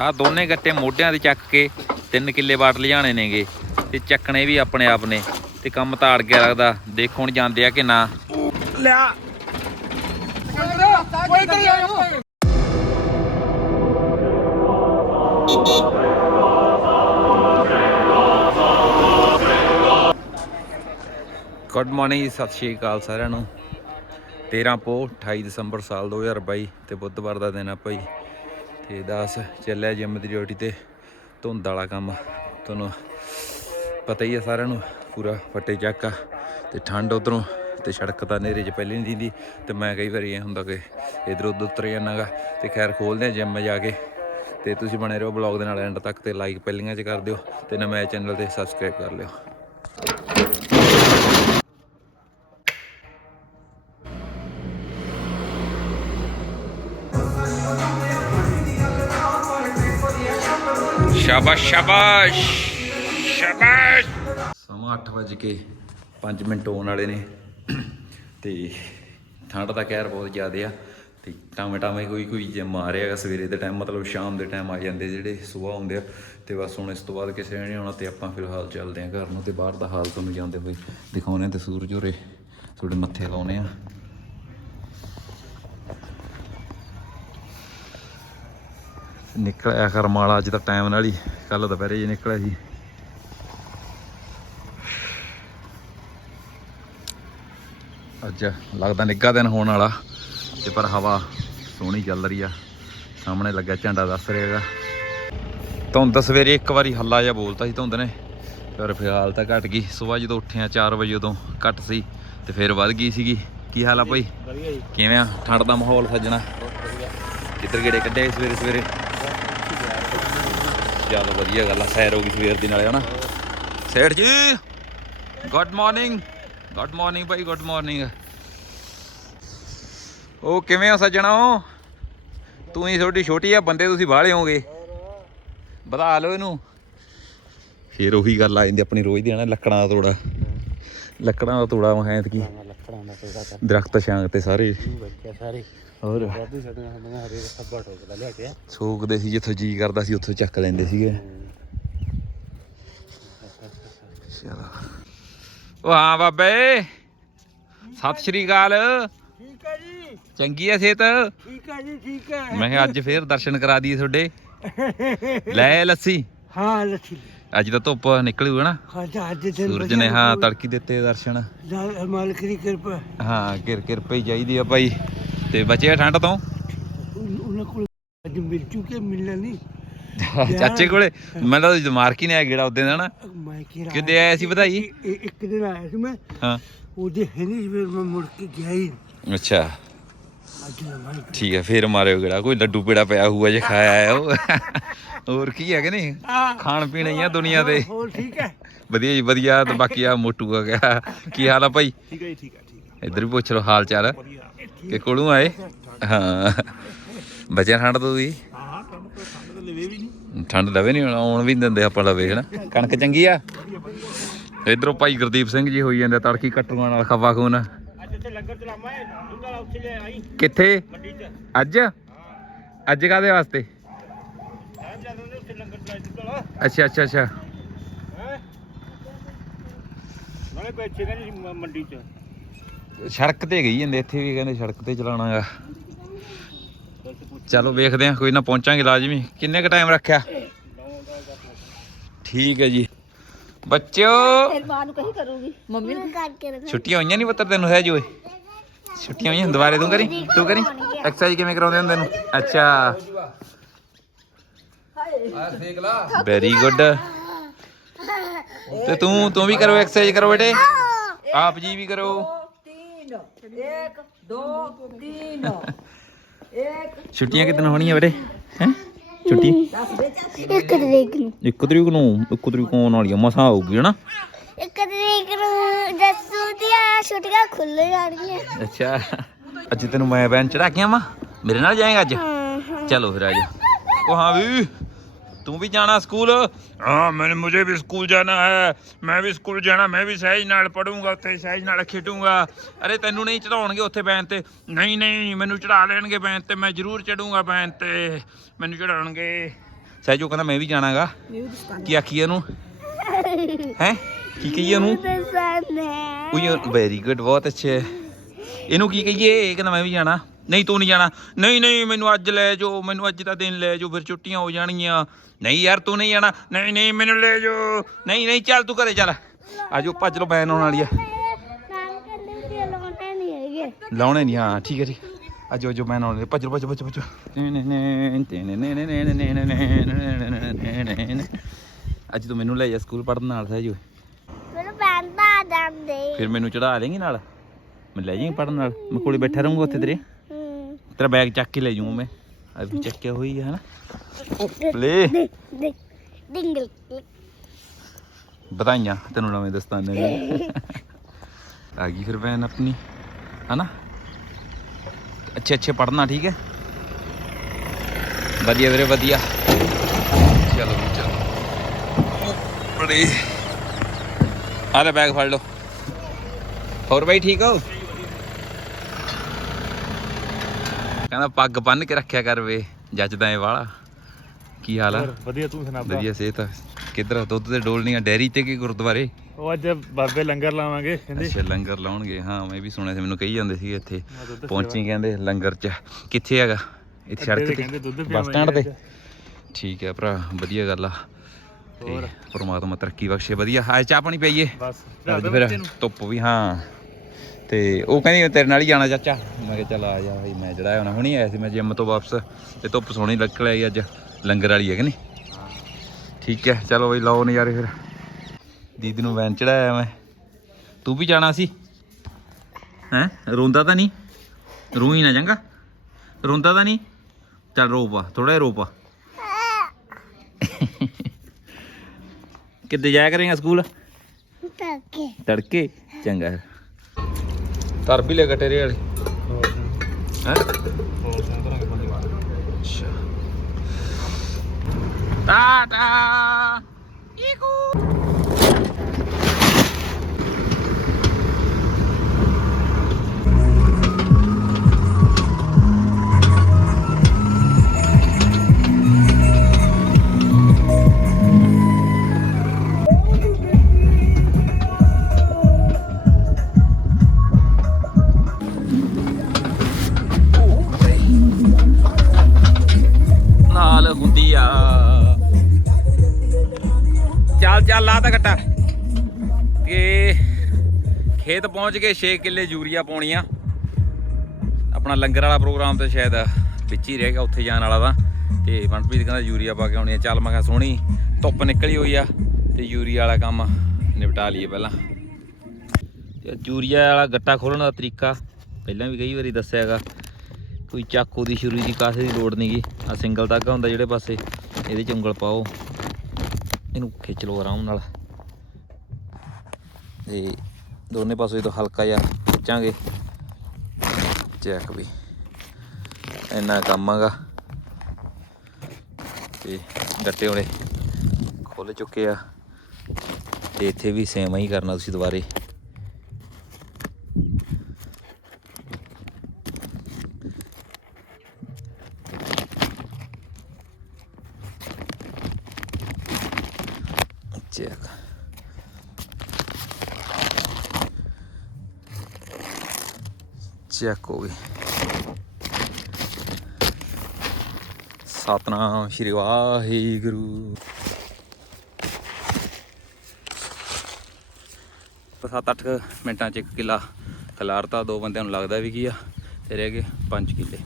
ਆ ਦੋਨੇ ਗੱਟੇ ਮੋਢਿਆਂ ਤੇ ਚੱਕ ਕੇ 3 ਕਿੱਲੇ ਬਾਟ ਲਿਜਾਣੇ ਨੇਗੇ ਤੇ ਚੱਕਣੇ ਵੀ ਆਪਣੇ ਆਪ ਨੇ ਤੇ ਕੰਮ ਤਾਂ ਅੜ ਗਿਆ ਲੱਗਦਾ ਦੇਖੋ ਹੁਣ ਜਾਂਦੇ ਆ ਕਿ ਨਾ। ਲਿਆ। ਗੁੱਡ ਮਾਰਨਿੰਗ ਸਤਿ ਸ਼੍ਰੀ ਅਕਾਲ ਸਾਰਿਆਂ ਨੂੰ। 13 ਪੋ 28 ਦਸੰਬਰ ਸਾਲ 2022 ਤੇ ਬੁੱਧਵਾਰ ਦਾ ਦਿਨ ਆ ਭਾਈ। ਤੇ 10 ਚੱਲਿਆ ਜਿਮ ਦੀ ਡਿਊਟੀ ਤੇ। ਧੁੰਦ ਵਾਲਾ ਕੰਮ। ਤੁਹਾਨੂੰ ਪਤਾ ਹੀ ਆ ਸਾਰਿਆਂ ਨੂੰ, ਪੂਰਾ ਫੱਟੇ ਚੱਕ ਆ ਤੇ ਠੰਡ ਉਧਰੋਂ ਤੇ ਸੜਕ ਤਾਂ ਨੇਰੇ 'ਚ ਪਹਿਲੀ ਨਹੀਂ ਦਿੰਦੀ ਤੇ ਮੈਂ ਕਈ ਵਾਰੀ ਇਹ ਹੁੰਦਾ ਕਿ ਇਧਰ ਉਧਰ ਉਤਰ ਜਾਣਾਗਾ ਤੇ ਖੈਰ ਖੋਲਦੇ ਆ ਜਿਮ ਜਾ ਕੇ। ਤੇ ਤੁਸੀਂ ਬਣੇ ਰਹੋ ਬਲੌਗ ਦੇ ਨਾਲ ਐਂਡ ਤੱਕ ਤੇ ਲਾਈਕ ਪਹਿਲੀਆਂ 'ਚ ਕਰ ਦਿਓ ਤੇ ਨਵੇਂ ਚੈਨਲ ਤੇ ਸਬਸਕ੍ਰਾਈਬ ਕਰ ਲਿਓ। ਸ਼ਾਬਾਸ਼ ਸ਼ਾਬਾਸ਼ ਸ਼ਾਬਾਸ਼। ਸਮਾਂ 8 ਵਜੇ ਕੇ 5 ਮਿੰਟ ਹੋਣ ਵਾਲੇ ਨੇ। ਤੇ ਠੰਡ ਦਾ ਕਹਿਰ ਬਹੁਤ ਜ਼ਿਆਦਾ ਆ। ਤੇ ਟਾਵੇਂ ਟਾਵੇਂ ਕੋਈ ਕੋਈ ਜੇ ਆ ਸਵੇਰੇ ਦੇ ਟਾਈਮ, ਮਤਲਬ ਸ਼ਾਮ ਦੇ ਟਾਈਮ ਆ ਜਾਂਦੇ ਜਿਹੜੇ ਸਵੇਰ ਹੁੰਦੇ ਆ। ਤੇ ਬਸ ਹੁਣ ਇਸ ਤੋਂ ਬਾਅਦ ਕਿਸੇ ਨੇ ਨਹੀਂ ਆਉਣਾ ਤੇ ਆਪਾਂ ਫਿਲਹਾਲ ਚੱਲਦੇ ਆ ਘਰ ਨੂੰ ਤੇ ਬਾਹਰ ਦਾ ਹਾਲ ਤੁਹਾਨੂੰ ਜਾਂਦੇ ਹੋਏ ਦਿਖਾਉਣੇ ਤੇ ਸੂਰਜ ਹੋਰੇ ਤੁਹਾਡੇ ਮੱਥੇ ਲਾਉਣੇ ਆ। ਨਿਕਲਿਆ ਕਰਮਾਲਾ ਅੱਜ ਤਾਂ ਟਾਈਮ ਨਾਲ ਹੀ ਕੱਲ ਦੁਪਹਿਰੇ ਜੀ ਨਿਕਲਿਆ ਸੀ। ਅੱਜ ਲੱਗਦਾ ਨਿੱਘਾ ਦਿਨ ਹੋਣ ਵਾਲਾ ਤੇ ਪਰ ਹਵਾ ਸੋਹਣੀ ਚੱਲ ਰਹੀ ਆ। ਸਾਹਮਣੇ ਲੱਗਾ ਝੰਡਾ ਦੱਸ ਰਿਹਾ ਹੈਗਾ। ਧੁੰਦ ਸਵੇਰੇ ਇੱਕ ਵਾਰੀ ਹੱਲਾ ਜਿਹਾ ਬੋਲਤਾ ਸੀ ਧੁੰਦ ਨੇ ਪਰ ਫਿਲਹਾਲ ਤਾਂ ਘਟ ਗਈ। ਸਵੇਰ ਜਦੋਂ ਉੱਠਿਆ 4 ਵਜੇ ਉਦੋਂ ਘਟ ਸੀ ਤੇ ਫਿਰ ਵੱਧ ਗਈ ਸੀਗੀ। ਕੀ ਹਾਲ ਆ ਭਾਈ? ਵਧੀਆ ਜੀ। ਕਿਵੇਂ ਆ? ਠੰਡ ਦਾ ਮਾਹੌਲ ਸੱਜਣਾ? ਕਿੱਧਰ ਗੇੜੇ ਕੱਢੇ ਸਵੇਰੇ ਸਵੇਰੇ ਚੱਲ ਵਧੀਆ ਗੱਲ ਆ ਸੈਰ ਹੋ ਗਈ ਸਵੇਰ ਦੀ ਨਾਲੇ ਹਨਾ? ਸੇਠ ਜੀ ਗੁੱਡ ਮਾਰਨਿੰਗ ਗੁੱਡ ਮਾਰਨਿੰਗ ਭਾਈ ਗੁੱਡ ਮਾਰਨਿੰਗ ਉਹ ਕਿਵੇਂ ਆ ਸੱਜਣਾ ਤੂੰ ਹੀ ਤੁਹਾਡੀ ਛੋਟੀ ਆ ਬੰਦੇ ਤੁਸੀਂ ਬਾਹਲੇ ਹੋਗੇ ਵਧਾ ਲਓ ਇਹਨੂੰ। ਫੇਰ ਉਹੀ ਗੱਲ ਆ ਜਾਂਦੀ ਆਪਣੀ ਰੋਜ਼ ਦੀ ਹਨਾ ਲੱਕੜਾਂ ਦਾ ਤੋੜਾ। ਲੱਕੜਾਂ ਦਾ ਤੋੜਾ ਮਹੈਂਤ ਕੀ ਲੱਕੜਾਂ ਦਾ ਤੋੜਾ ਕਰ ਦਰਖਤ ਛਾਂਗ ਤੇ ਸਾਰੇ। ਹੋਰ? ਵਾਧੂ ਸਾਡੀਆਂ ਹੁੰਦੀਆਂ ਹਰੇ ਸੱਬਾ ਠੋਕਦਾ ਲਿਆ ਕੇ ਸੋਕਦੇ ਸੀ ਜਿੱਥੋਂ ਜੀ ਕਰਦਾ ਸੀ ਉੱਥੋਂ ਚੱਕ ਲੈਂਦੇ ਸੀਗੇ। ਚਲੋ। ਉਹ ਹਾਂ ਬਾਬੇ ਸਤਿ ਸ਼੍ਰੀ ਅਕਾਲ। ਠੀਕ ਹੈ ਜੀ। ਚੰਗੀ ਐ ਸਿਹਤ? ਠੀਕ ਹੈ ਜੀ ਠੀਕ ਹੈ। ਮੈਂ ਕਿਹਾ ਅੱਜ ਫੇਰ ਦਰਸ਼ਨ ਕਰਾ ਦਈਏ ਤੁਹਾਡੇ। ਲੈ ਲੱਸੀ। ਹਾਂ ਲੱਠੀ ਅੱਜ ਤਾਂ ਧੁੱਪ ਨਿਕਲੀ ਹੋਈ ਨਾ। ਹਾਂ ਅੱਜ ਦਿਨ ਸੂਰਜ ਨੇ ਹਾਂ ਤੜਕੀ ਦਿੱਤੇ ਦਰਸ਼ਨ। ਮਾਲਕ ਦੀ ਕਿਰਪਾ। ਹਾਂ ਕਿਰ ਕਿਰਪੇ ਹੀ ਚਾਹੀਦੀ ਆ ਭਾਈ। ਤੇ ਬਚਿਆ ਠੰਡ ਤੋਂ? ਉਨ- ਉਹਨਾਂ ਕੋਲ ਅੱਜ ਮਿਲ ਚੁੱਕੇ ਮਿਲਣਾ ਨਹੀਂ। ਚਾਚੇ ਕੋਲੇ? ਮੈਂ ਤਾਂ ਜਦੋਂ ਮਾਰਕੀ ਨੇ ਆ ਗੇੜਾ ਉਦੋਂ ਦਾ ਨਾ। ਕਿੱਦੇ ਆਇਆ ਸੀ ਵਧਾਈ? ਇੱਕ ਦਿਨ ਆਇਆ ਸੀ ਮੈਂ। ਹਾਂ। ਉਹਦੇ ਹੈ ਨਹੀਂ ਫਿਰ ਮੈਂ ਮੁੜ ਕੇ ਗਿਆ ਹੀ ਨਹੀਂ। ਅੱਛਾ। ਠੀਕ ਹੈ ਫੇਰ ਮਾਰਿਓ ਗੇੜਾ ਕੋਈ ਲੱਡੂ ਪੇੜਾ ਪਿਆ ਹੋਊਗਾ ਜੇ ਖਾਇਆ ਹੈ ਉਹ। ਹੋਰ ਕੀ ਹੈ ਕਿ ਨਹੀਂ? ਖਾਣ ਪੀਣ ਹੀ ਆ ਦੁਨੀਆ ਤੇ। ਹੋਰ ਠੀਕ ਹੈ। ਵਧੀਆ ਜੀ ਵਧੀਆ ਤੇ ਬਾਕੀ ਆ ਮੋਟੂ ਆ ਗਿਆ। ਕੀ ਹਾਲ ਆ ਭਾਈ? ਠੀਕ ਹੈ ਜੀ, ਠੀਕ ਹੈ ਠੀਕ ਹੈ ਇੱਧਰ ਵੀ ਪੁੱਛ ਲਓ ਹਾਲ ਚਾਲ। ਵਧੀਆ। ਕਿ ਕੋਲੋਂ ਆਏ? ਹਾਂ। ਬਚਿਆ ਠੰਡ ਤੋਂ ਵੀ ਹਾਂ ਠੰਡ ਲਵੇ ਵੀ ਨਹੀਂ। ਠੰਡ ਲਵੇ ਨਹੀਂ ਆਉਣ ਵੀ ਨੀ ਦਿੰਦੇ ਆਪਾਂ ਲਵੇ ਹਨਾ? ਕਣਕ ਚੰਗੀ ਆ? ਇਧਰੋਂ ਭਾਈ ਗੁਰਦੀਪ ਸਿੰਘ ਜੀ ਹੋਈ ਜਾਂਦੇ ਤੜਕੀ ਕੱਟੂਆਂ ਨਾਲ ਖਵਾ ਖੂਨ। ਅੱਜ ਇੱਥੇ ਲੰਗਰ ਚਲਾਵਾਂ ਦੁੱਧ ਵਾਲਾ ਉੱਥੇ ਲੈ ਆਈ ਕਿੱਥੇ? ਅੱਜ? ਅੱਜ ਕਾਦੇ ਵਾਸਤੇ? ਨੇ ਅੱਛਾ ਅੱਛਾ ਅੱਛਾ। ਨਾਲੇ ਸੀ ਮ- ਮੰਡੀ 'ਚ। ਸੜਕ ਤੇ ਗਈ ਜਾਂਦੇ ਇੱਥੇ ਵੀ ਕਹਿੰਦੇ ਸੜਕ ਤੇ ਪੁੱਛ ਚਲੋ ਵੇਖਦੇ ਆ ਕੋਈ ਨਾ ਪਹੁੰਚਾਂਗੇ ਲਾਜ਼ਮੀ। ਕਿੰਨੇ ਕ ਟਾਈਮ ਰੱਖਿਆ? ਠੀਕ ਹੈ ਜੀ। ਬੱਚਿਓ! ਫਿਰ ਮਾਂ ਨੂੰ ਕਹੀ ਕਰੂਗੀ। ਮੰਮੀ ਨੂੰ ਕਰਕੇ ਰੱਖ। ਛੁੱਟੀਆਂ ਹੋਈਆਂ ਨਹੀਂ ਪੁੱਤਰ ਤੈਨੂੰ ਹੈ ਜੋਏ ਛੁੱਟੀਆਂ ਹੋਈਆਂ ਦੁਬਾਰੇ ਤੂੰ ਕਰੀ? ਤੂੰ ਕਰੀ? ਐਕਸਰਸਾਈਜ਼ ਕਿਵੇਂ ਕਰਾਉਂਦੇ ਹੁੰਦੇ ਨੂੰ ਅੱਛਾ। ਵੈਰੀ ਗੁੱਡ ਤੇ ਤੂੰ ਤੂੰ ਵੀ ਕਰੋ ਐਕਸਰਸਾਈਜ਼ ਕਰੋ ਬੇਟੇ। ਆਪ ਜੀ ਵੀ ਕਰੋ। तीन एक दो तीन एक ਛੁੱਟੀਆਂ ਕਿਤਨ ਹੋਣੀਆਂ ਬੇਟੇ ਹੈ ਛੁੱਟੀ ਇੱਕ ਤਰੀਕ ਨੂੰ ਇੱਕ ਤਰੀਕ ਨੂੰ ਇੱਕ ਤਰੀਕ ਨੂੰ ਆਉਣ ਵਾਲੀ ਆ ਮਸਾਂ ਆਊਗੀ ਹਨਾ ਇੱਕ ਤਰੀਕ ਨੂੰ ਜੱਸੂ ਦੀਆਂ ਛੁੱਟੀਆਂ ਖੁੱਲ ਜਾਣਗੀਆਂ ਅੱਛਾ ਅੱਜ ਤੈਨੂੰ ਮੈਂ ਬੈਨ ਚੜਾ ਕੇ ਆਵਾਂ ਮੇਰੇ ਨਾਲ ਜਾਏਗਾ ਅੱਜ ਚਲੋ ਫਿਰ ਅੱਜ ਉਹ ਹਾਂ ਵੀ ਤੂੰ ਵੀ ਜਾਣਾ ਸਕੂਲ? ਹਾਂ ਮੈਂ ਮੁਝੇ ਵੀ ਸਕੂਲ ਜਾਣਾ ਹੈ। ਮੈਂ ਵੀ ਸਕੂਲ ਜਾਣਾ ਮੈਂ ਵੀ ਸਹਿਜ ਨਾਲ ਪੜੂੰਗਾ ਉੱਥੇ ਸਹਿਜ ਨਾਲ ਖੇਡੂੰਗਾ। ਅਰੇ ਤੈਨੂੰ ਨਹੀਂ ਚੜਾਉਣਗੇ ਉੱਥੇ ਬੈਨ ਤੇ? ਨਹੀਂ ਨਹੀਂ ਮੈਨੂੰ ਚੜਾ ਲੈਣਗੇ ਬੈਨ ਤੇ ਮੈਂ ਜ਼ਰੂਰ ਚੜੂੰਗਾ ਬੈਨ ਤੇ। ਮੈਨੂੰ ਚੜਾਉਣਗੇ। ਸਹਿਜੋ ਕਹਿੰਦਾ ਮੈਂ ਵੀ ਜਾਣਾਗਾ। ਕੀ ਆਖੀਏ ਉਹਨੂੰ? ਹੈ? ਕੀ ਕਹੀਏ ਉਹਨੂੰ? ਉਹ ਵੈਰੀ ਗੁੱਡ ਬਹੁਤ ਅੱਛੇ। ਇਹਨੂੰ ਕੀ ਕਹੀਏ? ਇਹ ਕਹਿੰਦਾ ਮੈਂ ਵੀ ਜਾਣਾ। ਨਹੀਂ ਤੂੰ ਨਹੀਂ ਜਾਣਾ। ਨਹੀਂ ਨਹੀਂ, ਮੈਨੂੰ ਅੱਜ ਲੈ ਜਾਓ, ਮੈਨੂੰ ਅੱਜ ਦਾ ਦਿਨ ਲੈ ਜਾਓ, ਫਿਰ ਛੁੱਟੀਆਂ ਹੋ ਜਾਣਗੀਆਂ। ਨਹੀਂ ਯਾਰ, ਤੂੰ ਨਹੀਂ ਜਾਣਾ। ਨਹੀਂ ਨਹੀਂ, ਮੈਨੂੰ ਲੈ ਜਾਓ। ਨਹੀਂ ਨਹੀਂ, ਚੱਲ ਤੂੰ ਘਰੇ, ਚੱਲ। ਆਜੋ ਭੱਜ ਲੋ ਬੈਨ ਆਉਣ ਵਾਲੀ ਆ। ਲਾਉਣੇ ਨਹੀਂ, ਹਾਂ, ਠੀਕ ਹੈ, ਠੀਕ। ਆਜੋ ਆਜੋ ਬੈਨ ਆਉਣ ਵਾਲੀ ਭੱਜ ਲੋ ਭੱਜ ਭੱਜ ਭੱਜ ਅੱਜ ਤੂੰ ਮੈਨੂੰ ਲੈ ਜਾ ਸਕੂਲ ਪੜਨ ਨਾਲ ਸਹਿਜੋ ਮੈਨੂੰ ਪੈਨ ਤਾਂ ਆ ਜਾਂਦੇ ਫਿਰ ਮੈਨੂੰ ਚੜਾ ਲੇਂਗੀ ਨਾਲ। ਮੈਂ ਲੈ ਜਾਈਂ ਪੜਨ ਨਾਲ। ਮੈਂ ਕੋਲੇ ਬੈਠਾ ਰਹੂੰਗਾ ਉੱਥੇ ਤੇਰੇ। ਹੂੰ ਤੇਰਾ ਬੈਗ ਚੱਕ ਕੇ ਲੈ ਜਾਊਂ ਮੈਂ ਅੱਜ ਵੀ ਚੱਕਿਆ ਹੋਈ ਹੈ ਹਨਾ ਪਲੇ ਡਿੰਗਲ ਵਧਾਈਆਂ ਤੈਨੂੰ ਨਵੇਂ ਦਸਤਾਨੇ ਦੇ ਆ ਗਈ ਫਿਰ ਭੈਣ ਆਪਣੀ ਹਨਾ ਅੱਛੇ ਅੱਛੇ ਪੜਨਾ ਠੀਕ ਹੈ ਵਧੀਆ ਵੀਰੇ ਵਧੀਆ ਚਲੋ ਵੀ ਚਲੋ ਬੜੇ ਆ ਲੈ ਬੈਗ ਫੜ ਲਓ ਹੋਰ ਬਾਈ ਠੀਕ ਹੋ ਕਹਿੰਦਾ ਪੱਗ ਬੰਨ ਕੇ ਰੱਖਿਆ ਕਰ ਵੇ ਜੱਜਦਾ ਏ ਵਾਲਾ। ਕੀ ਹਾਲ ਆ? ਵਧੀਆ ਤੂੰ ਸੁਣਾ? ਵਧੀਆ ਸਿਹਤ। ਕਿੱਧਰ? ਦੁੱਧ ਦੇ ਡੋਲਣੀਆਂ ਡੈਰੀ ਤੇ ਕਿ ਗੁਰਦੁਆਰੇ? ਉਹ ਅੱਜ ਬਾਬੇ ਲੰਗਰ ਲਾਵਾਂਗੇ ਕਹਿੰਦੇ। ਅੱਛਾ ਲੰਗਰ ਲਾਉਣਗੇ। ਹਾਂ ਮੈਂ ਵੀ ਸੁਣਿਆ ਸੀ ਮੈਨੂੰ ਕਹੀ ਜਾਂਦੇ ਸੀ ਇੱਥੇ। ਪਹੁੰਚੀ ਕਹਿੰਦੇ ਲੰਗਰ ਚ। ਕਿੱਥੇ ਹੈਗਾ? ਇੱਥੇ ਸੜਕ ਤੇ ਬੱਸ ਸਟੈਂਡ ਤੇ? ਠੀਕ ਹੈ ਭਰਾ ਵਧੀਆ ਗੱਲ ਆ। ਤੇ ਹੋਰ? ਪ੍ਰਮਾਤਮਾ ਤਰੱਕੀ ਬਖਸ਼ੇ ਵਧੀਆ। ਆਏ ਚਾਹ ਪਾਣੀ ਪਈਏ? ਬਸ ਅੱਜ ਫਿਰ ਧੁੱਪ ਵੀ ਹਾਂ। ਤੇ ਉਹ ਕਹਿੰਦੀ ਤੇਰੇ ਨਾਲ ਹੀ ਜਾਣਾ ਚਾਚਾ। ਮੈਂ ਕਿਹਾ ਚੱਲ ਆ ਜਾ ਭਾਈ ਮੈਂ ਜਿਹੜਾ ਹੁਣ ਹੁਣੀ ਆਇਆ ਸੀ ਮੈਂ ਜਿੰਮ ਤੋਂ ਵਾਪਸ ਤੇ ਧੁੱਪ ਸੋਹਣੀ ਨਿਕਲ ਆਈ ਅੱਜ ਲੰਗਰ ਵਾਲੀ ਹੈ ਕਿ ਨਹੀਂ? ਠੀਕ ਹੈ ਚਲੋ ਬਈ ਲਾਓ ਨਜ਼ਾਰੇ ਫਿਰ। ਦੀਦੀ ਨੂੰ ਵੈਨ ਚੜਾਇਆ ਮੈਂ। ਤੂੰ ਵੀ ਜਾਣਾ ਸੀ? ਹੈ? ਰੋਂਦਾ ਤਾਂ ਨਹੀਂ? ਰੋਈ ਨਾ ਚੰਗਾ। ਰੋਂਦਾ ਤਾਂ ਨਹੀਂ? ਚੱਲ ਰੋ ਪਾ ਥੋੜਾ ਜਿਹਾ ਰੋ ਪਾ। ਕਿੱਦੇ ਜਾਇਆ ਕਰੇਗਾ ਸਕੂਲ? ਤੱਕੇ ਤੜਕੇ? ਚੰਗਾ। ਹੈ। ਤਰ ਵੀ ਲੈ ਗਟੇਰੇ ਵਾਲੇ। ਹੈ? ਅੱਛਾ। ਟਾਟਾ। ਈਕੂ। ਖੇਤ ਪਹੁੰਚ ਕੇ 6 ਕਿੱਲੇ ਯੂਰੀਆ ਪਾਉਣੀ ਆ ਆਪਣਾ ਲੰਗਰ ਵਾਲਾ ਪ੍ਰੋਗਰਾਮ ਤੇ ਸ਼ਾਇਦ ਵਿੱਚ ਹੀ ਰਹਿ ਗਿਆ, ਉੱਥੇ ਜਾਣ ਵਾਲਾ ਤਾਂ ਤੇ ਮਨਪ੍ਰੀਤ ਕਹਿੰਦਾ, ਯੂਰੀਆ ਪਾ ਕੇ ਆਉਣੀ ਆ। ਚੱਲ ਮੈਂ ਕਿਹਾ, ਸੋਹਣੀ, ਧੁੱਪ ਨਿਕਲੀ ਹੋਈ ਆ, ਤੇ ਯੂਰੀਆ ਵਾਲਾ ਕੰਮ ਨਿਪਟਾ ਲਈਏ ਪਹਿਲਾਂ। ਤੇ ਯੂਰੀਆ ਵਾਲਾ ਗੱਟਾ ਖੋਲਣ ਦਾ ਤਰੀਕਾ ਪਹਿਲਾਂ ਵੀ ਕਈ ਵਾਰੀ ਦੱਸਿਆ ਹੈਗਾ। ਕੋਈ ਚਾਕੂ ਦੀ, ਛੁਰੀ ਦੀ, ਕਾਸੇ ਦੀ ਲੋੜ ਨਹੀਂਗੀ ਆ ਸਿੰਗਲ ਧਾਗਾ ਹੁੰਦਾ ਜਿਹੜੇ ਪਾਸੇ, ਇਹਦੇ ਚ ਉਂਗਲ ਪਾਓ। ਇਹਨੂੰ ਖਿੱਚ ਲਓ ਆਰਾਮ ਨਾਲ। ਤੇ ਦੋਨੇ ਪਾਸੇ ਤੋਂ ਹਲਕਾ ਜਿਹਾ ਖਿੱਚਾਂਗੇ। ਚੈੱਕ ਵੀ। ਇੰਨਾ ਕੰਮ ਆਗਾ ਤੇ ਗੱਟੇ ਉਹਨੇ ਖੁੱਲ ਚੁੱਕੇ ਆ। ਤੇ ਇੱਥੇ ਵੀ ਸੇਮ ਹੀ ਕਰਨਾ ਤੁਸੀਂ ਦੁਬਾਰੇ ਚੈੱਕ ਚੈੱਕ ਹੋ ਗਈ ਸਤਨਾਮ ਸ਼੍ਰੀ ਵਾਹਿਗੁਰੂ ਸੱਤ ਅੱਠ ਮਿੰਟਾਂ ਚ ਇੱਕ ਕਿੱਲਾ ਖਲਾਰਤਾ ਦੋ ਬੰਦਿਆਂ ਨੂੰ ਲੱਗਦਾ ਵੀ ਕੀ ਆ, ਤੇ ਰਹਿ ਗਏ 5 ਕਿੱਲੇ।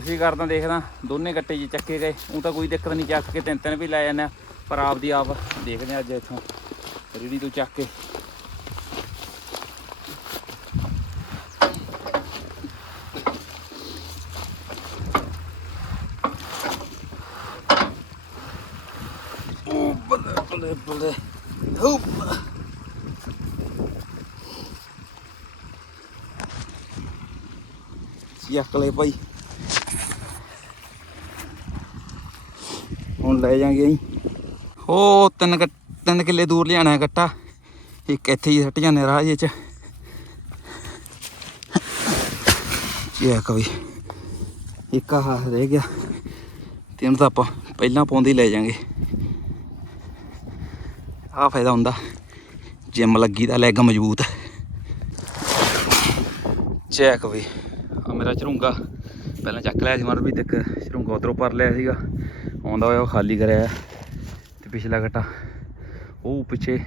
ਕੋਸ਼ਿਸ਼ ਕਰਦਾ ਦੇਖਦਾ, ਦੋਨੇ ਗੱਟੇ ਜੀ ਚੱਕੇ ਗਏ ਉਹ ਤਾਂ ਕੋਈ ਦਿੱਕਤ ਨਹੀਂ, ਚੱਕ ਕੇ ਤਿੰਨ ਤਿੰਨ ਵੀ ਲੈ ਜਾਂਦੇ ਆ, ਪਰ ਆਪ ਦੀ ਆਪ ਦੇਖਦੇ ਹਾਂ ਅੱਜ ਇੱਥੋਂ ਰੇੜੀ ਤੋਂ ਚੱਕ ਕੇ। ਉਹ ਬੱਲੇ ਬੱਲੇ ਬੱਲੇ ਹੁਪ ਭਾਈ। ਹੁਣ ਲੈ ਜਾਾਂਗੇ ਅਸੀਂ। ਉਹ ਤਿੰਨ ਕੁ- ਤਿੰਨ ਕਿੱਲੇ ਦੂਰ ਲਿਆਣਾ ਹੈ ਗੱਟਾ। ਇੱਕ ਇੱਥੇ ਹੀ ਸੱਟ ਜਾਂਦੇ ਰਾਹ ਜੇ ਚ। ਚੈੱਕ ਵੀ। ਇੱਕ ਆਹ ਰਹਿ ਗਿਆ। ਤੇ ਤਾਂ ਆਪਾਂ ਪਹਿਲਾਂ ਪਾਉਂਦੇ ਹੀ ਲੈ ਜਾਾਂਗੇ। ਆਹ ਫਾਇਦਾ ਹੁੰਦਾ। ਜਿਮ ਲੱਗੀ ਦਾ ਲੈਗ ਮਜ਼ਬੂਤ। ਚੈੱਕ ਵੀ। ਆ ਮੇਰਾ ਝਰੂੰਗਾ। ਪਹਿਲਾਂ ਚੱਕ ਲਿਆ ਸੀ ਮਰ ਵੀ ਤੱਕ ਝਰੂੰਗਾ ਉਧਰੋਂ ਪਰ ਲਿਆ ਸੀਗਾ। ਆਉਂਦਾ ਹੋਇਆ ਉਹ ਖਾਲੀ ਕਰਿਆ ਤੇ ਪਿਛਲਾ ਘਟਾ ਉਹ ਪਿੱਛੇ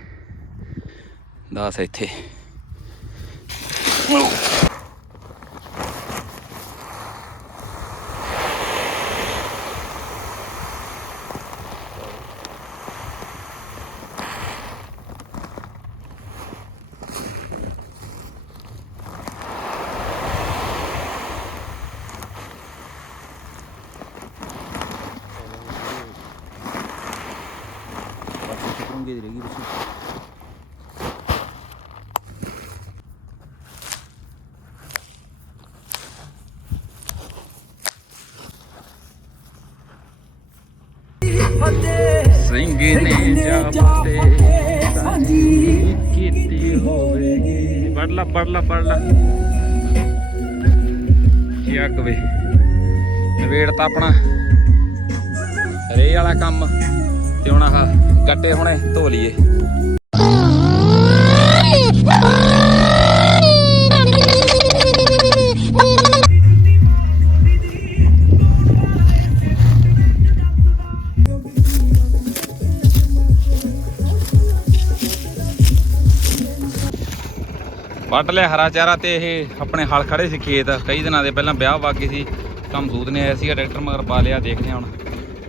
10 ਇੱਥੇ ਝਰੂੰਗੇ ਦੀ ਰਹਿ ਗਈ ਪਿੱਛੇ ਸਿੰਘ ਨੇ ਕੀਤੀ ਹੋਵੇਗੀ। ਨਵੇੜ ਤਾਂ ਆਪਣਾ। ਰੇ ਵਾਲਾ ਕੰਮ। ਤੇ ਹੁਣ ਆਹ ਗੱਟੇ ਹੁਣੇ ਧੋ ਲਈਏ। ਵੱਢ ਲਿਆ ਹਰਾ ਚਾਰਾ ਤੇ ਇਹ ਆਪਣੇ ਹਲ ਖੜੇ ਸੀ ਖੇਤ। ਕਈ ਦਿਨਾਂ ਦੇ ਪਹਿਲਾਂ ਵਿਆਹ ਵਾਕੀ ਸੀ। ਕੰਮ ਸੂਦ ਨੇ ਆਇਆ ਸੀਗਾ, ਟਰੈਕਟਰ ਮਗਰ ਪਾ ਲਿਆ, ਦੇਖਦੇ ਹਾਂ ਹੁਣ।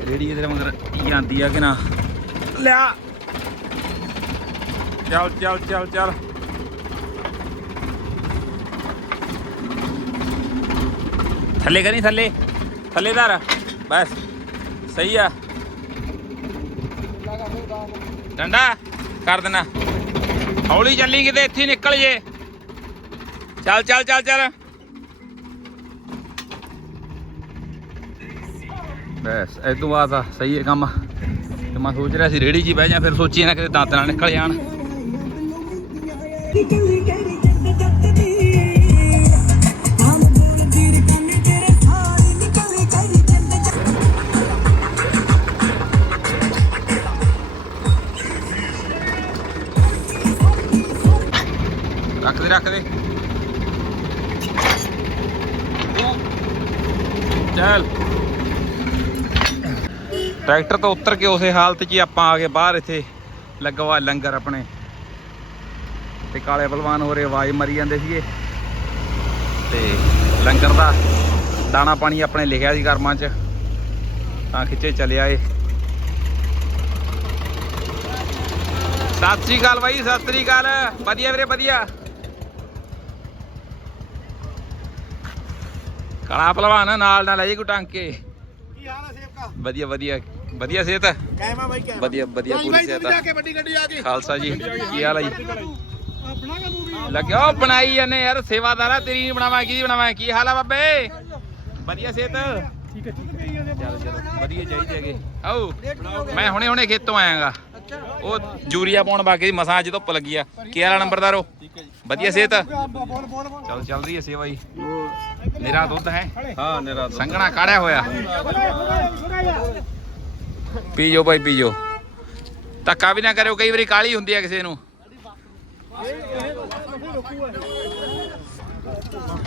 ਜਿਹੜੀ ਇਹਦੇ ਮਗਰ ਜਾਂਦੀ ਆ ਕਿ ਨਾ। ਲਿਆ। ਚੱਲ ਚੱਲ ਚੱਲ ਚੱਲ। ਥੱਲੇ ਕਰੀ, ਥੱਲੇ। ਥੱਲੇ ਧਰ। ਬਸ। ਸਹੀ ਆ। ਡੰਡਾ। ਕਰ ਦੇਣਾ। ਹੌਲੀ ਚੱਲੀ ਕਿਤੇ, ਇੱਥੇ ਨਿਕਲ ਜੇ। ਚੱਲ ਚੱਲ ਚੱਲ ਚੱਲ। ਬਸ, ਇਹ ਤੋਂ ਬਾਅਦ ਸਹੀ ਹੈ ਕੰਮ। ਤੇ ਮੈਂ ਸੋਚ ਰਿਹਾ ਸੀ ਰੇੜੀ 'ਚ ਬਹਿ ਜਾ, ਫਿਰ ਸੋਚੀ ਨਾ ਕਿਤੇ ਦਾੰਤ ਨਾਲ ਨਿਕਲ ਜਾਣ। ਰੱਖ ਦੇ ਰੱਖ ਦੇ। ਚੱਲ। ਟਰੈਕਟਰ ਤੋਂ ਉਤਰ ਕੇ ਉਸੇ ਹਾਲਤ 'ਚ ਹੀ ਆਪਾਂ ਆ ਗਏ ਬਾਹਰ ਇੱਥੇ। ਲੱਗਵਾ ਲੰਗਰ ਆਪਣੇ। ਤੇ ਕਾਲੇ ਪਹਿਲਵਾਨ ਹੋਰੇ ਆਵਾਜ਼ ਮਰੀ ਜਾਂਦੇ ਸੀਗੇ। ਤੇ ਲੰਗਰ ਦਾ ਦਾਣਾ ਪਾਣੀ ਆਪਣੇ ਲਿਖਿਆ ਸੀ ਕਰਮਾਂ 'ਚ। ਤਾਂ ਖਿੱਚੇ ਚਲੇ ਆਏ। ਸਤਿ ਸ੍ਰੀ ਅਕਾਲ ਬਾਈ, ਸਤਿ ਸ੍ਰੀ ਅਕਾਲ। ਵਧੀਆ ਵੀਰੇ, ਵਧੀਆ। ਕਾਲਾ ਪਹਿਲਵਾਨ ਨਾਲ ਨਾਲ ਜੀ ਕੋ ਟੰਗ ਕੇ ਕੀ ਹਾਲ ਹੈ ਸੇਵਕਾ? ਵਧੀਆ ਵਧੀਆ ਵਧੀਆ ਸਿਹਤ ਕਾਇਮਾ ਬਾਈ ਕਾਇਮਾ ਵਧੀਆ ਵਧੀਆ ਪੂਰੀ ਸਿਹਤ ਆ। ਕੇ ਵੱਡੀ ਗੱਡੀ ਆ ਗਈ ਖਾਲਸਾ ਜੀ ਕੀ ਹਾਲ ਆ ਜੀ? ਕਾ ਮੂਵੀ ਲੱਗਿਆ ਬਣਾਈ ਜਾਂਦੇ ਯਾਰ ਸੇਵਾਦਾਰ ਤੇਰੀ ਬਣਾਵਾਂ ਕਿਹਦੀ ਬਣਾਵਾਂ ਕੀ ਹਾਲ ਆ ਬਾਬੇ? ਵਧੀਆ ਸਿਹਤ? ਠੀਕ ਹੈ ਠੀਕ ਹੈ। ਚਲੋ ਚਲੋ ਵਧੀਆ ਚਾਹੀਦੇ ਹੈਗੇ। ਆਓ ਮੈਂ ਹੁਣੇ ਹੁਣੇ ਖੇਤੋਂ ਆਇਆਗਾ। ਉਹ ਜੂਰੀਆ ਪਾਉਣ ਬਾਕੀ ਮਸਾਂ ਅੱਜ ਧੁੱਪ ਲੱਗੀ ਆ। ਕੀ ਵਾਲਾ ਨੰਬਰਦਾਰੋ ਵਧੀਆ ਸਿਹਤ। ਚਲ ਚੱਲ ਰਹੀ ਹੈ ਸੇਵਾ ਜੀ। ਮੇਰਾ ਦੁੱਧ ਹੈ? ਹਾਂ ਨੇਰਾ ਸੰਘਣਾ ਕਾੜਿਆ ਹੋਇਆ। ਪੀਜੋ ਭਾਈ ਪੀਜੋ। ਧੱਕਾ ਵੀ ਨਾ ਕਰਿਓ ਕਈ ਵਾਰੀ ਕਾਲੀ ਹੁੰਦੀ ਹੈ ਕਿਸੇ ਨੂੰ।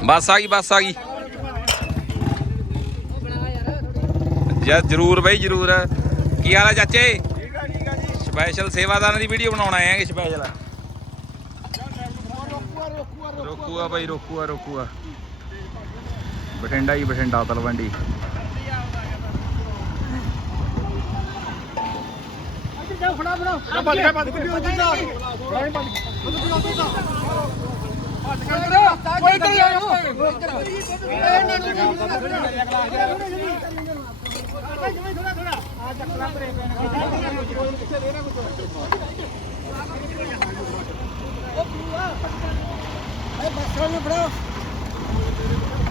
ਬਸ ਆ ਗਈ ਬਸ ਆ ਗਈ। ਯਾ ਜਰੂਰ ਬਈ ਜਰੂਰ। ਕੀ ਹਾਲ ਆ ਚਾਚੇ? ਸਪੈਸ਼ਲ ਸੇਵਾਦਾਰਾਂ ਦੀ ਵੀਡੀਓ ਬਣਾਉਣ ਆਏ ਆਂਗੇ ਸਪੈਸ਼ਲ ਰੋਕੂਆ ਬਈ ਰੋਕੂਆ ਰੋਕੂਆ ਬਠਿੰਡਾ ਹੀ ਬਠਿੰਡਾ ਤਲਵੰਡੀ ਬੰਦ ਕਰ ਬੰਦ ਕਰ ਦੁੱਧ ਦਾ ਬੰਦ ਬੰਦ ਦੁੱਧ ਦਾ ਕੋਈ ਇੱਧਰ ਆ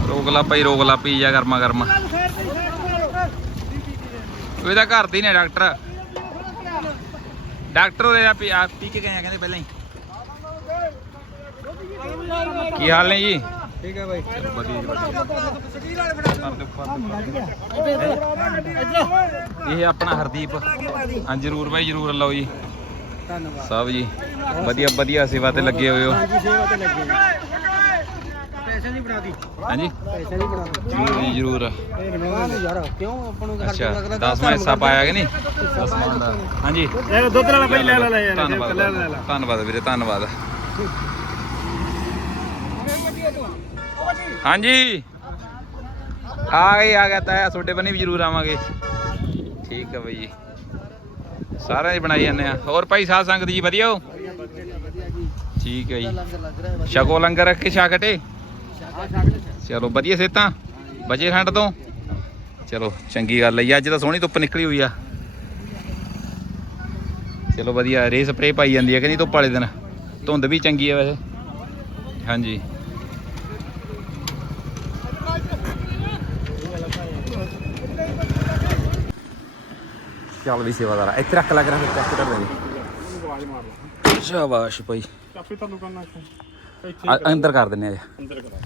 ਰੋਕ ਲਾ ਭਾਈ ਰੋਕ ਲਾ ਪੀ ਜਾ ਗਰਮਾ ਗਰਮਾ। ਇਹਦਾ ਘਰ ਦੀ ਨੇ ਡਾਕਟਰ। ਡਾਕਟਰ ਹੋਇਆ ਆ ਪੀ ਕੇ ਗਏ ਆ, ਕਹਿੰਦੇ ਪਹਿਲਾਂ ਹੀ। ਕੀ ਹਾਲ ਨੇ ਜੀ? ਠੀਕ ਹੈ ਬਾਈ। ਵਧੀਆ ਜੀ ਵਧੀਆ ਇਹ ਆਪਣਾ ਹਰਦੀਪ। ਹਾਂ ਜਰੂਰ ਬਾਈ ਜਰੂਰ ਲਓ ਜੀ। ਧੰਨਵਾਦ ਸਭ ਜੀ ਵਧੀਆ ਵਧੀਆ ਸੇਵਾ ਤੇ ਲੱਗੇ ਹੋਏ ਹੋ। ਹਾਂਜੀ ਸੇਵਾ ਤੇ ਲੱਗੇ ਪੈਸੇ ਨਹੀਂ ਬਣਾ ਦੀ ਹਾਂਜੀ? ਪੈਸੇ ਨਹੀਂ ਬਣਾ ਦੀ ਜਰੂਰ ਜੀ ਜਰੂਰ। ਇਹ ਬਣਾਉਣਾ ਨਹੀਂ ਯਾਰ ਕਿਉਂ ਆਪਾਂ ਨੂੰ ਅੱਛਾ 10ਵਾਂ ਹਿੱਸਾ ਪਾਇਆ ਕਿ ਨਹੀਂ? ਦਸਵਾਂ ਦਾ। ਹਾਂਜੀ। ਲੈ ਦੁੱਧ ਵਾਲਾ ਭਾਈ ਲੈ ਲੈ ਲੈ ਯਾਰ ਧੰਨਵਾਦ ਲੈ ਲੈ ਲੈ। ਧੰਨਵਾਦ ਵੀਰੇ ਧੰਨਵਾਦ। ਹਾਂਜੀ। ਆ ਗਏ, ਆ ਗਿਆ ਤਾਇਆ, ਤੁਹਾਡੇ ਬੰਨੇ ਵੀ ਜ਼ਰੂਰ ਆਵਾਂਗੇ। ਠੀਕ ਆ ਬਈ ਜੀ। ਸਾਰਿਆਂ ਦੀ ਬਣਾਈ ਜਾਂਦੇ ਆ। ਹੋਰ ਭਾਈ, ਸਾਧ ਸੰਗਤ ਜੀ, ਵਧੀਆ ਹੋ? ਠੀਕ ਹੈ ਜੀ। ਲੰਗਰ ਲੰਗਰ ਰੱਖ ਕੇ ਛਕਟੇ? ਚਲੋ, ਵਧੀਆ ਸੇਤਾਂ ਬਚੇ ਠੰਡ ਤੋਂ? ਚਲੋ, ਚੰਗੀ ਗੱਲ ਹੈ ਅੱਜ ਤਾਂ ਸੋਹਣੀ ਧੁੱਪ ਨਿਕਲੀ ਹੋਈ ਆ। ਚਲੋ, ਵਧੀਆ। ਰੇ ਸਪਰੇ ਪਾਈ ਜਾਂਦੀ ਹੈ ਕਿ ਨਹੀਂ ਧੁੱਪ ਵਾਲੇ ਦਿਨ। ਧੁੰਦ ਵੀ ਚੰਗੀ ਹੈ ਵੈਸੇ। ਹਾਂਜੀ। ਚੱਲ ਵੀ ਸੇਵਾਦਾਰ ਇੱਥੇ ਰੱਖ ਲੱਗ ਰਿਹਾ ਫਿਰ ਚੱਕ ਕਰ ਦੇ ਸ਼ਾਬਾਸ਼ ਭਾਈ। ਕਾਫੀ ਤੁਹਾਨੂੰ ਕਰਨਾ ਆ- ਅੰਦਰ ਕਰ ਦਿੰਨੇ ਆ ਜੀ। ਅੰਦਰ ਕਰਾ।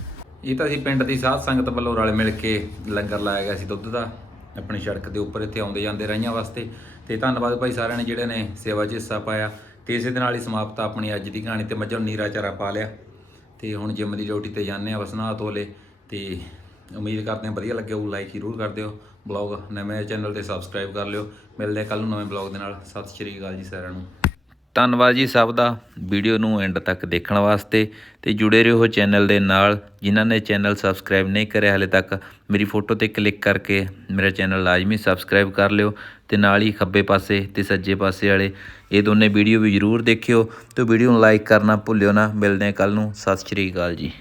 ਇਹ ਤਾਂ ਅਸੀਂ ਪਿੰਡ ਦੀ ਸਾਧ ਸੰਗਤ ਵੱਲੋਂ ਰਲ ਮਿਲ ਕੇ ਲੰਗਰ ਲਾਇਆ ਗਿਆ ਸੀ ਦੁੱਧ ਦਾ। ਆਪਣੀ ਸੜਕ ਦੇ ਉੱਪਰ ਇੱਥੇ ਆਉਂਦੇ ਜਾਂਦੇ ਰਹੀਆਂ ਵਾਸਤੇ। ਤੇ ਧੰਨਵਾਦ ਭਾਈ ਸਾਰਿਆਂ ਨੇ ਜਿਹੜੇ ਨੇ ਸੇਵਾ 'ਚ ਹਿੱਸਾ ਪਾਇਆ। ਤੇ ਇਸੇ ਦੇ ਨਾਲ ਹੀ ਸਮਾਪਤ ਆਪਣੀ ਅੱਜ ਦੀ ਕਹਾਣੀ ਤੇ ਮੱਝਾਂ ਨੀਰਾ ਚਾਰਾ ਪਾ ਲਿਆ। ਤੇ ਹੁਣ ਜਿਮ ਦੀ ਡਿਊਟੀ ਤੇ ਜਾਂਦੇ ਆ ਬਸ ਨਹਾ ਧੋ ਲੇ ਤੇ ਉਮੀਦ ਕਰਦੇ ਹਾਂ ਵਧੀਆ ਲੱਗਿਆ ਉਹ ਲਾਈਕ ਜ਼ਰੂਰ ਕਰ ਦਿਓ ਬਲੌਗ ਨਵੇਂ ਚੈਨਲ ਤੇ ਸਬਸਕ੍ਰਾਈਬ ਕਰ ਲਿਓ। ਮਿਲਦੇ ਕੱਲ ਨੂੰ ਨਵੇਂ ਬਲੌਗ ਦੇ ਨਾਲ। ਸਤਿ ਸ਼੍ਰੀ ਅਕਾਲ ਜੀ ਸਾਰਿਆਂ ਨੂੰ। ਧੰਨਵਾਦ ਜੀ ਸਭ ਦਾ ਵੀਡੀਓ ਨੂੰ ਐਂਡ ਤੱਕ ਦੇਖਣ ਵਾਸਤੇ ਤੇ ਜੁੜੇ ਰਹੋ ਚੈਨਲ ਦੇ ਨਾਲ। ਜਿਨ੍ਹਾਂ ਨੇ ਚੈਨਲ ਸਬਸਕ੍ਰਾਈਬ ਨਹੀਂ ਕਰਿਆ ਹਲੇ ਤੱਕ, ਮੇਰੀ ਫੋਟੋ ਤੇ ਕਲਿੱਕ ਕਰਕੇ ਮੇਰਾ ਚੈਨਲ ਲਾਜ਼ਮੀ ਸਬਸਕ੍ਰਾਈਬ ਕਰ ਲਿਓ ਤੇ ਨਾਲ ਹੀ ਖੱਬੇ ਪਾਸੇ ਤੇ ਸੱਜੇ ਪਾਸੇ ਵਾਲੇ ਇਹ ਦੋਨੇ ਵੀਡੀਓ ਵੀ ਜਰੂਰ ਦੇਖਿਓ। ਤੇ ਵੀਡੀਓ ਨੂੰ ਲਾਈਕ ਕਰਨਾ ਭੁੱਲਿਓ ਨਾ। ਮਿਲਦੇ ਹਾਂ ਕੱਲ ਨੂੰ। ਸਤਿ ਸ਼੍ਰੀ ਅਕਾਲ ਜੀ।